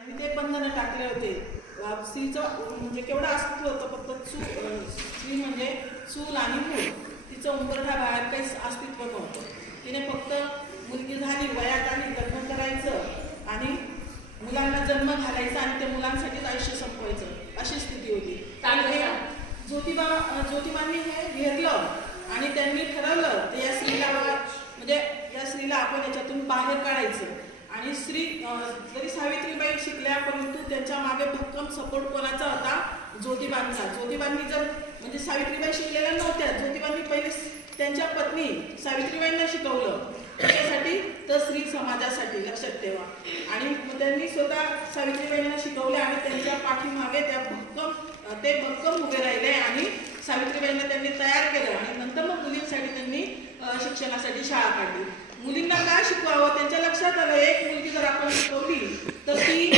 आणि ते बंधनं टाकले होते. स्त्रीचं म्हणजे केवढं अस्तित्व होतं, फक्त स्त्री म्हणजे चूल आणि मूल, तिचं उंबरठा बाहेर काहीच अस्तित्व नव्हतं. तिने फक्त मुलगी झाली, वयात आली, लग्न करायचं आणि मुलांना जन्म घालायचा आणि त्या मुलांसाठीच आयुष्य संपवायचं, अशी स्थिती होती. ज्योतिबांनी हे घेरलं आणि त्यांनी ठरवलं ते या स्त्रीला म्हणजे या स्त्रीला आपण याच्यातून बाहेर काढायचं. आणि स्त्री जरी सावित्रीबाई शिकल्या, परंतु त्यांच्या मागे भक्कम सपोर्ट कोणाचा होता? ज्योतिबांचा. ज्योतिबांनी जर म्हणजे सावित्रीबाई शिकलेल्या नव्हत्या, ज्योतिबांनी पहिले त्यांच्या पत्नी सावित्रीबाईंना शिकवलं. त्याच्यासाठी तर स्त्री समाजासाठी, लक्षात ठेवा. आणि त्यांनी स्वतः सावित्रीबाईंना शिकवले आणि त्यांच्या पाठीमागे ते भक्कम उभे राहिले आणि सावित्रीबाईंना त्यांनी तयार केलं. आणि नंतर मग मुलींसाठी त्यांनी शिक्षणासाठी शाळा काढली. मुलींना काय शिकवावं त्यांच्या लक्षात आलं, एक मुलगी जर आपण शिकवली तर ती